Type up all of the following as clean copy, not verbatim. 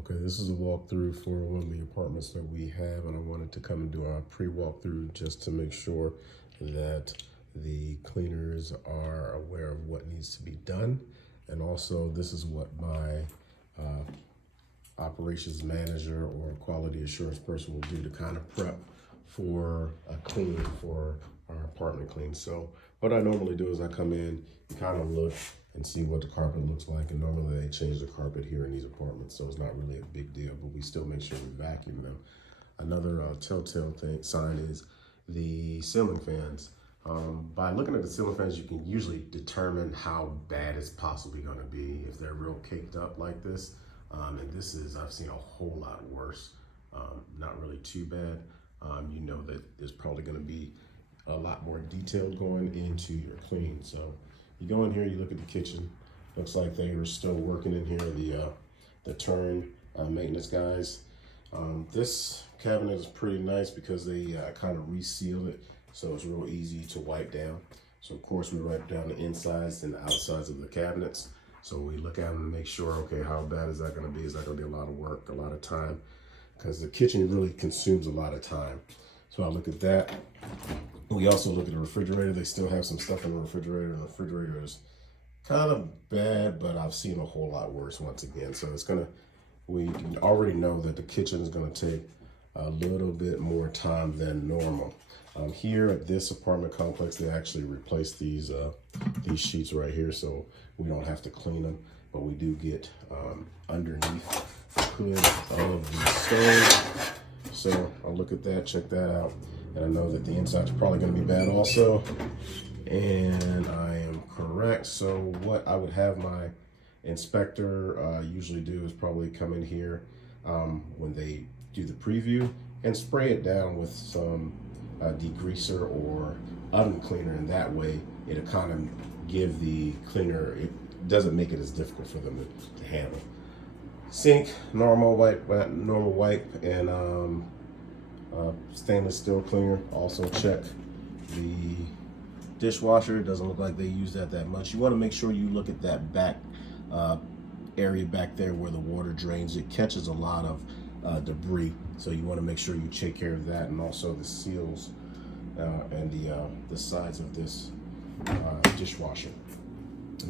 Okay, this is a walkthrough for one of the apartments that we have, and I wanted to come and do a pre-walkthrough just to make sure that the cleaners are aware of what needs to be done. And also, this is what my operations manager or quality assurance person will do to kind of prep for a clean for our apartment clean. So what I normally do is I come in and kind of look and see what the carpet looks like. And normally they change the carpet here in these apartments, so it's not really a big deal, but we still make sure we vacuum them. Another telltale sign is the ceiling fans. By looking at the ceiling fans, you can usually determine how bad it's possibly gonna be if they're real caked up like this. And this is, I've seen a whole lot worse, not really too bad. You know that there's probably gonna be a lot more detail going into your clean. So you go in here, you look at the kitchen. Looks like they are still working in here, the turn maintenance guys. This cabinet is pretty nice because they kind of resealed it, so it's real easy to wipe down. So of course we wipe down the insides and the outsides of the cabinets. So we look at them and make sure, okay, how bad is that gonna be? Is that gonna be a lot of work, a lot of time? Because the kitchen really consumes a lot of time. So I look at that. We also look at the refrigerator. They still have some stuff in the refrigerator. The refrigerator is kind of bad, but I've seen a whole lot worse once again. So we already know that the kitchen is gonna take a little bit more time than normal. Here at this apartment complex, they actually replaced these sheets right here, so we don't have to clean them, but we do get underneath the hood of the stove. So I'll look at that, check that out, and I know that the inside's probably gonna be bad also, and I am correct. So what I would have my inspector usually do is probably come in here when they do the preview and spray it down with some degreaser or oven cleaner, and that way it'll kind of give the cleaner, it doesn't make it as difficult for them to handle. Sink, normal wipe, and stainless steel cleaner. Also check the dishwasher. It doesn't look like they use that much. You want to make sure you look at that back area back there where the water drains. It catches a lot of debris, so you want to make sure you take care of that, and also the seals and the sides of this dishwasher.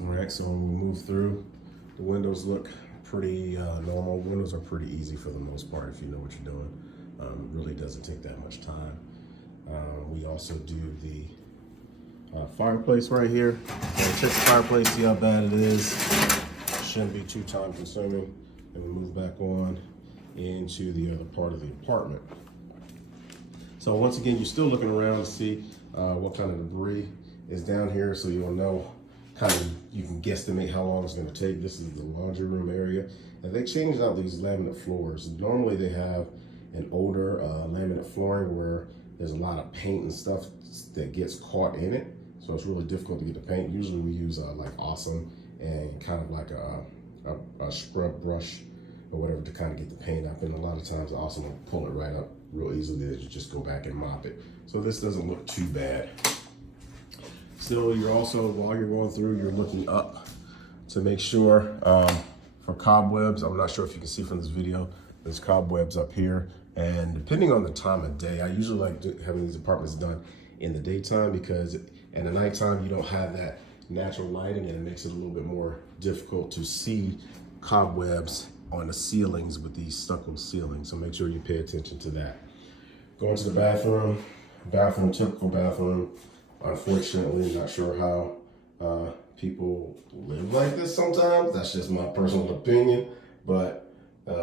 All right, so when we move through, the windows look pretty normal. Windows are pretty easy for the most part if you know what you're doing. It really doesn't take that much time. We also do the fireplace right here. So check the fireplace, see how bad it is. Shouldn't be too time consuming. And we move back on into the other part of the apartment. So once again, you're still looking around to see what kind of debris is down here, so you'll know you can guesstimate how long it's going to take. This is the laundry room area, and they changed out these laminate floors. Normally they have an older laminate flooring where there's a lot of paint and stuff that gets caught in it, so it's really difficult to get the paint. Usually we use like Awesome and kind of like a scrub brush or whatever to kind of get the paint up, and a lot of times Awesome will pull it right up real easily. That you just go back and mop it. So this doesn't look too bad. Still, you're also, while you're going through, you're looking up to make sure for cobwebs. I'm not sure if you can see from this video, there's cobwebs up here. And depending on the time of day, I usually like having these apartments done in the daytime, because in the nighttime, you don't have that natural lighting, and it makes it a little bit more difficult to see cobwebs on the ceilings with these stucco ceilings. So make sure you pay attention to that. Going to the bathroom, typical bathroom. Unfortunately, not sure how people live like this sometimes. That's just my personal opinion. But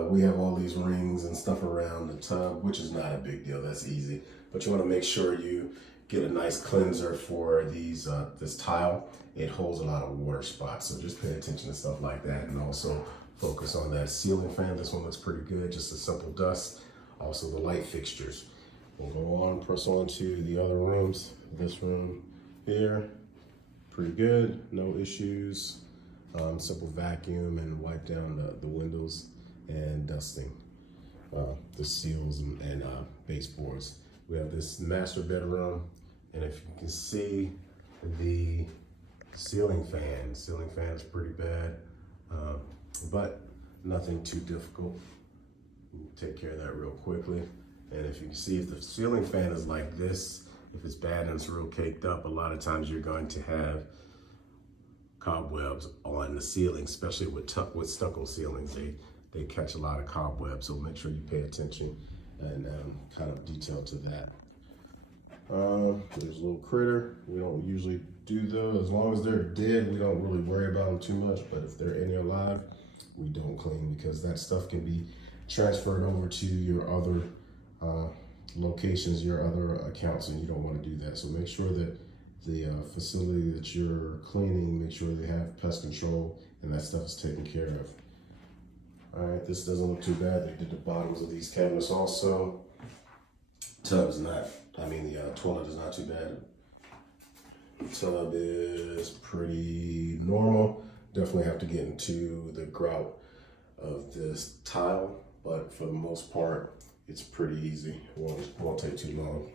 we have all these rings and stuff around the tub, which is not a big deal. That's easy. But you want to make sure you get a nice cleanser for these this tile. It holds a lot of water spots, so just pay attention to stuff like that, and also focus on that ceiling fan. This one looks pretty good, just a simple dust. Also the light fixtures. We'll go on, press on to the other rooms. This room here, pretty good, no issues. Simple vacuum and wipe down the windows and dusting the seals and baseboards. We have this master bedroom, and if you can see the ceiling fan is pretty bad, but nothing too difficult. We'll take care of that real quickly. And if you can see, if the ceiling fan is like this, if it's bad and it's real caked up, a lot of times you're going to have cobwebs on the ceiling, especially with stucco ceilings. They catch a lot of cobwebs, so make sure you pay attention and kind of detail to that. There's a little critter. We don't usually do those. As long as they're dead, we don't really worry about them too much, but if they're any alive, we don't clean, because that stuff can be transferred over to your other locations, your other accounts, and you don't want to do that. So make sure that the facility that you're cleaning, make sure they have pest control and that stuff is taken care of. All right, this doesn't look too bad. They did the bottoms of these cabinets also. Tub's not, the toilet is not too bad. Tub is pretty normal. Definitely have to get into the grout of this tile, but for the most part, it's pretty easy. It won't take too long.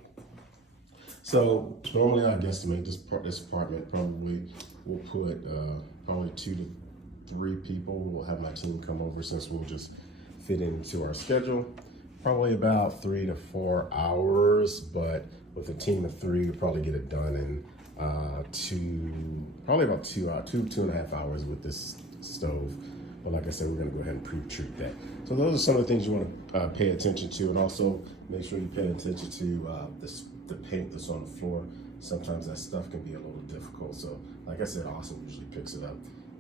So normally I guesstimate this apartment probably will put probably 2 to 3 people. We'll have my team come over, since we'll just fit into our schedule. Probably about 3 to 4 hours, but with a team of 3, you'll probably get it done in probably about 2.5 hours with this stove. But like I said, we're gonna go ahead and pre-treat that. So those are some of the things you wanna pay attention to, and also make sure you pay attention to the paint that's on the floor. Sometimes that stuff can be a little difficult. So like I said, Austin usually picks it up.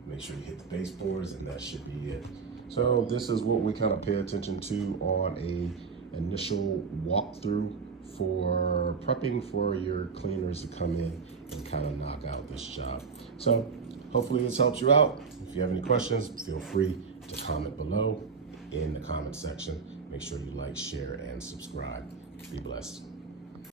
Make sure you hit the baseboards, and that should be it. So this is what we kind of pay attention to on a initial walkthrough for prepping for your cleaners to come in and kind of knock out this job. So hopefully this helps you out. If you have any questions, feel free to comment below in the comment section. Make sure you like, share, and subscribe. Be blessed.